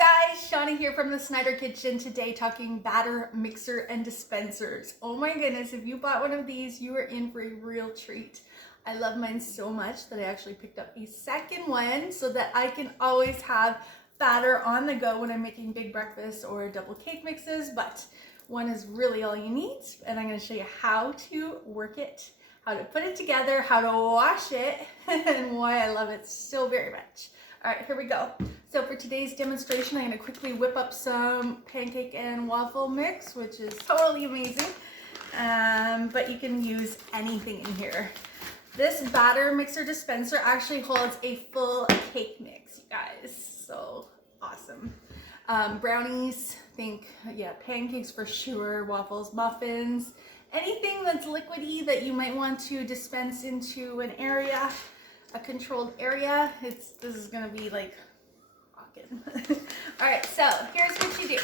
guys, Shauna here from the Snyder Kitchen today talking batter, mixer, and dispensers. Oh my goodness, if you bought one of these, you are in for a real treat. I love mine so much that I actually picked up a second one so that I can always have batter on the go when I'm making big breakfast or double cake mixes, but one is really all you need, and I'm going to show you how to work it, how to put it together, how to wash it, and why I love it so very much. All right, here we go. So for today's demonstration, I'm going to quickly whip up some pancake and waffle mix, which is totally amazing, but you can use anything in here. This batter mixer dispenser actually holds a full cake mix, you guys, so awesome. Brownies, pancakes for sure, waffles, muffins, anything that's liquidy that you might want to dispense into an area, a controlled area. This is gonna be like rocking. All right, so here's what you do.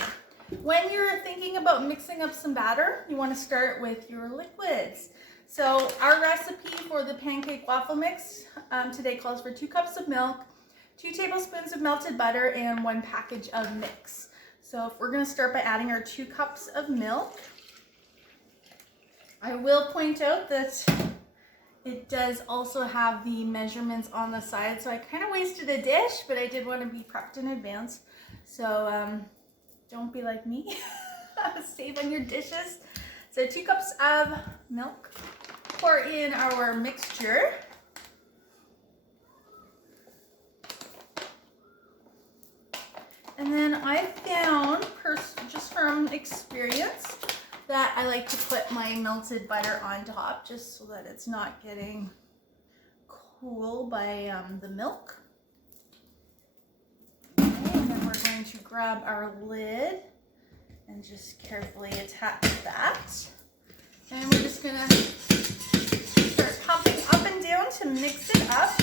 When you're thinking about mixing up some batter, you want to start with your liquids. So our recipe for the pancake waffle mix today calls for 2 cups of milk, 2 tablespoons of melted butter, and 1 package of mix. So if we're going to start by adding our 2 cups of milk, I will point out that it does also have the measurements on the side, so I kind of wasted a dish, but I did want to be prepped in advance. So don't be like me. Save on your dishes. So 2 cups of milk. Pour in our mixture. And then I found, just from experience, that I like to put my melted butter on top just so that it's not getting cool by the milk. Okay, and then we're going to grab our lid and just carefully attach that. And we're just gonna start pumping up and down to mix it up.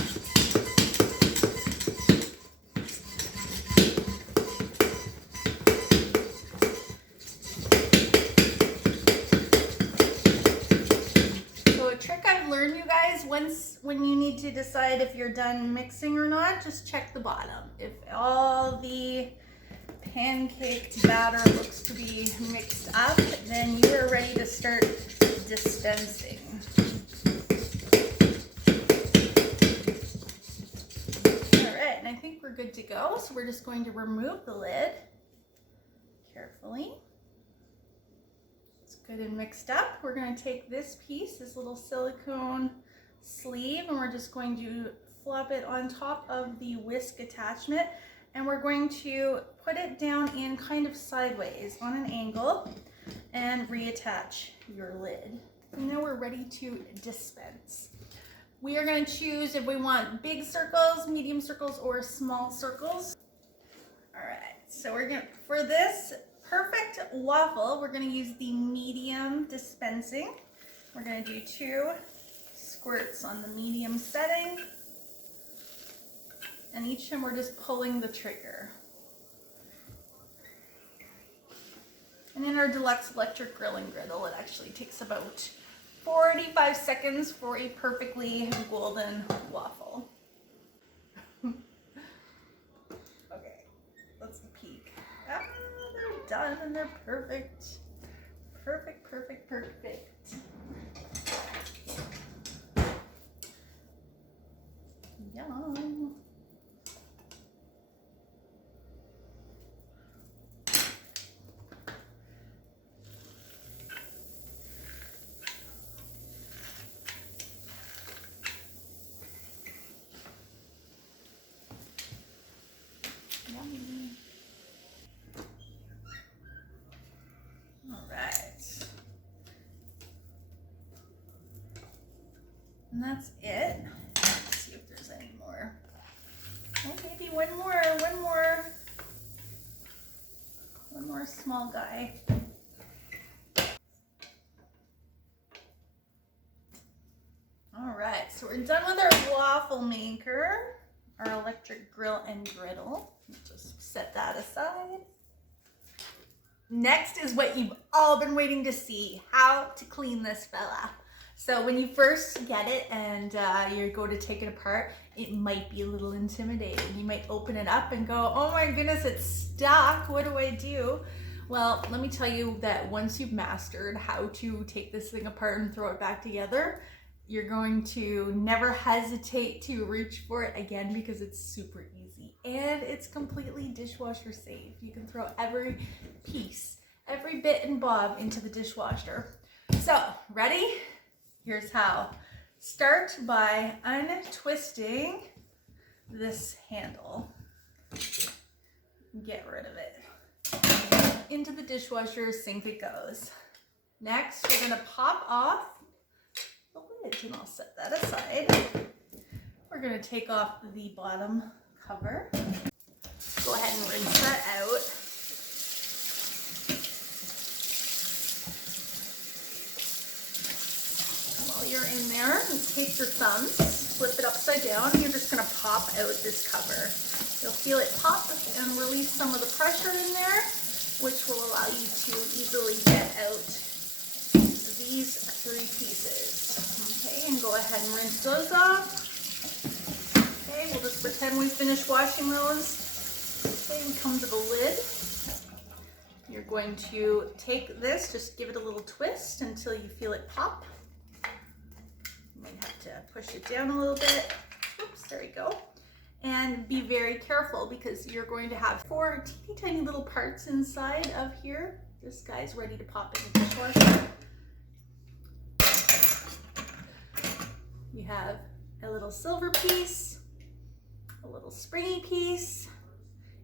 Learn, you guys, when you need to decide if you're done mixing or not, just check the bottom. If all the pancake batter looks to be mixed up, then you are ready to start dispensing. All right, and I think we're good to go, so we're just going to remove the lid carefully. Good and mixed up. We're going to take this piece, this little silicone sleeve, and we're just going to flop it on top of the whisk attachment, and we're going to put it down in kind of sideways on an angle and reattach your lid. And now we're ready to dispense. We are going to choose if we want big circles, medium circles, or small circles. All right, so we're going to, for this perfect waffle, we're going to use the medium dispensing. We're going to do 2 squirts on the medium setting, and each time we're just pulling the trigger. And in our deluxe electric grilling griddle, it actually takes about 45 seconds for a perfectly golden waffle. Okay, let's peek. Done, and they're perfect. Perfect, perfect, perfect. Yum. Yummy. And that's it. Let's see if there's any more. Oh, maybe one more small guy. All right, so we're done with our waffle maker, our electric grill and griddle. Just set that aside. Next is what you've all been waiting to see, how to clean this fella. So when you first get it and you go to take it apart, it might be a little intimidating. You might open it up and go, oh my goodness, it's stuck. What do I do? Well, let me tell you that once you've mastered how to take this thing apart and throw it back together, you're going to never hesitate to reach for it again because it's super easy and it's completely dishwasher safe. You can throw every piece, every bit and bob into the dishwasher. So, ready? Here's how. Start by untwisting this handle. Get rid of it. Into the dishwasher sink it goes. Next, we're gonna pop off the lid and I'll set that aside. We're gonna take off the bottom cover. Go ahead and rinse that out. While you're in there, take your thumbs, flip it upside down, and you're just gonna pop out this cover. You'll feel it pop and release some of the pressure in there, which will allow you to easily get out these 3 pieces. Okay, and go ahead and rinse those off. Okay, we'll just pretend we finished washing those. Okay, we come to the lid. You're going to take this, just give it a little twist until you feel it pop. You might have to push it down a little bit. Oops, there we go. And be very careful because you're going to have 4 teeny tiny little parts inside of here. This guy's ready to pop in the dishwasher. You have a little silver piece, a little springy piece.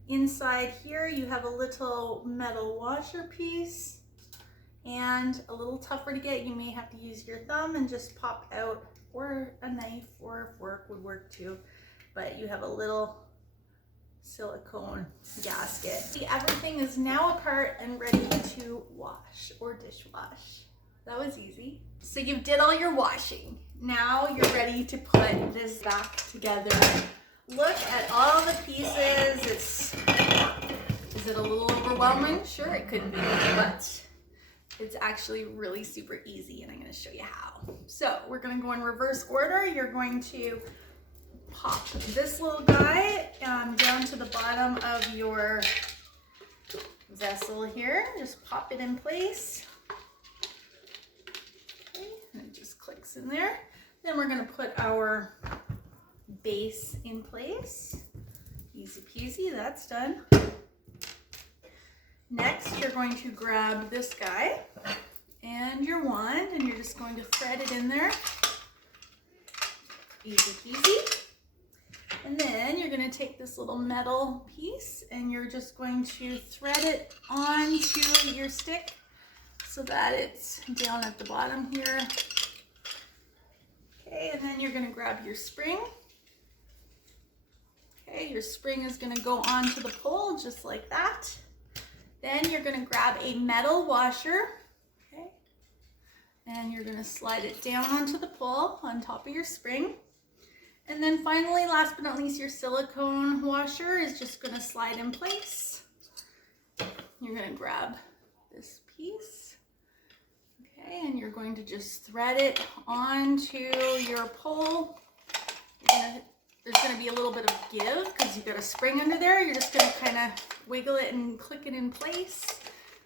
Inside here you have a little metal washer piece and a little tougher to get. You may have to use your thumb and just pop out, or a knife or a fork would work too. But you have a little silicone gasket. See, everything is now apart and ready to wash or dishwash. That was easy. So you did all your washing. Now you're ready to put this back together. Look at all the pieces. Is it a little overwhelming? Sure, it could be, but it's actually really super easy and I'm going to show you how. So we're going to go in reverse order. You're going to pop this little guy down to the bottom of your vessel here. Just pop it in place. Okay, and it just clicks in there. Then we're going to put our base in place. Easy peasy, that's done. Next, you're going to grab this guy and your wand and you're just going to thread it in there. Easy peasy. And then you're going to take this little metal piece and you're just going to thread it onto your stick so that it's down at the bottom here. Okay, and then you're going to grab your spring. Okay, your spring is going to go onto the pole just like that. Then you're going to grab a metal washer. Okay, and you're going to slide it down onto the pole on top of your spring. And then finally, last but not least, your silicone washer is just going to slide in place. You're going to grab this piece, okay, and you're going to just thread it onto your pole. There's going to be a little bit of give because you've got a spring under there. You're just going to kind of wiggle it and click it in place,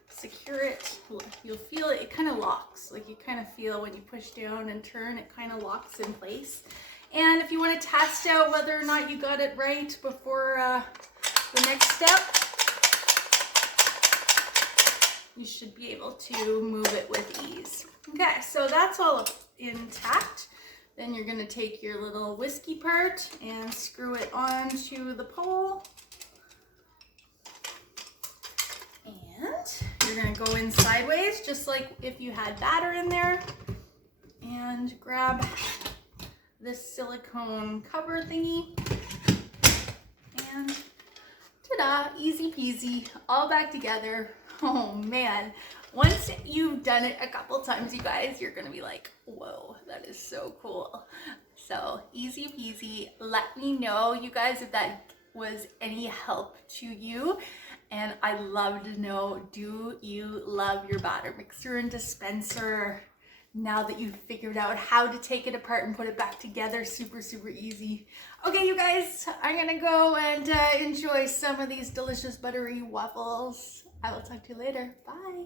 secure it. You'll feel it, it kind of locks. Like you kind of feel when you push down and turn, it kind of locks in place. And if you want to test out whether or not you got it right before the next step, you should be able to move it with ease. Okay, so that's all intact. Then you're going to take your little whiskey part and screw it onto the pole. And you're going to go in sideways, just like if you had batter in there, and grab this silicone cover thingy, and ta-da, easy peasy, all back together. Oh man, once you've done it a couple times, you guys, you're gonna be like, whoa, that is so cool. So easy peasy. Let me know, you guys, if that was any help to you. And I'd love to know, do you love your batter mixer and dispenser? now that you've figured out how to take it apart and put it back together. Super, super easy. Okay, you guys, I'm gonna go and enjoy some of these delicious buttery waffles. I will talk to you later. Bye.